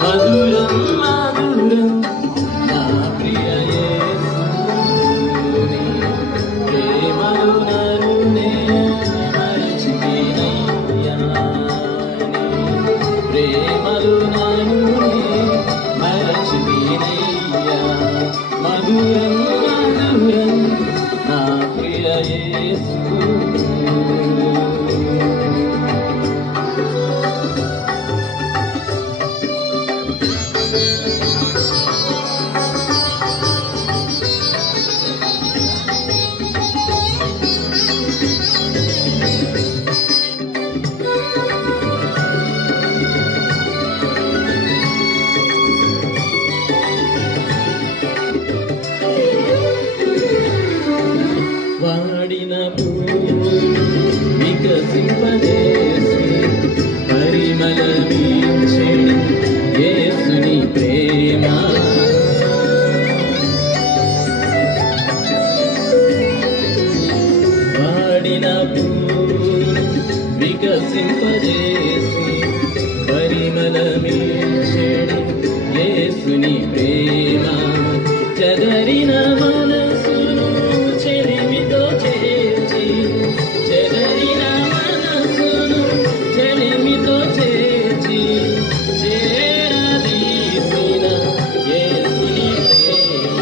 మధురం మధురం నా ప్రియ యేసుని ప్రేమలు నన్నే మరచిపోయినయ్యా ప్రేమలు నన్నే మరచిపోయినయ్యా మధురం మధురం నా ప్రియ యేసు వాడిన వికసింపజేసి పరిమళమించెను యేసుని ప్రేమ వాడిన వికసింపజేసి పరిమళమించెను యేసుని ప్రేమ చెదరిన మనసును చెలిమితో చేర్చి చెదరిన మనసును చెలిమితో చేర్చి చేరదీసిన యేసుని ప్రేమ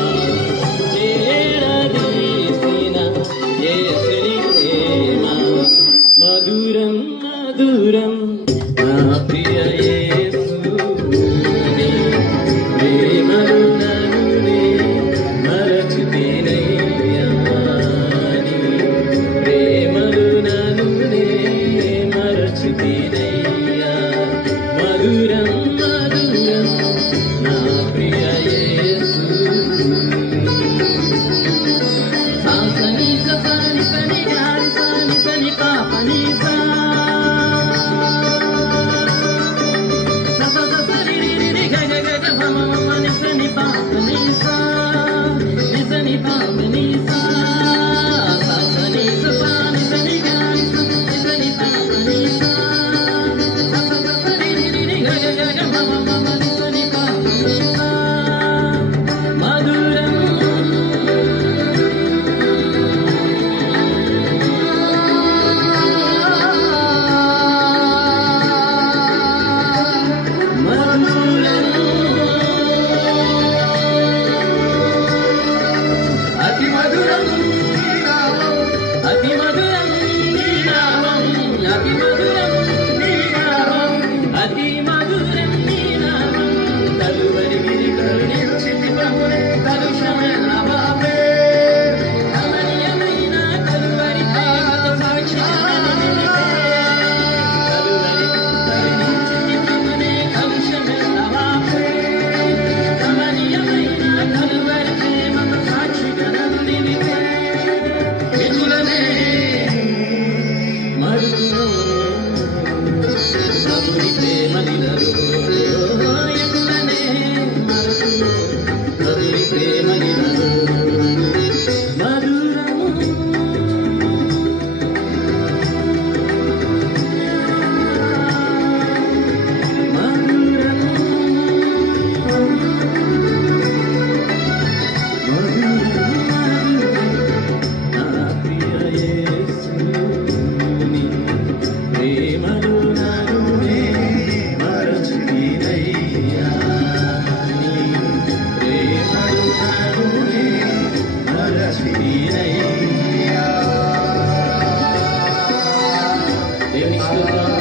చేరదీసిన యేసుని ప్రేమ మధురం మధురం నా ప్రియ యేసుని ప్రేమలు నన్నే మరచిపోయినయ్యా ప్రేమలు నన్నే మరచిపోయినయ్యా మధురం మధురం నా ప్రియ యేసు సాసని సని సని గాని సని సని పాపని సా దేవుని స్తోత్రం.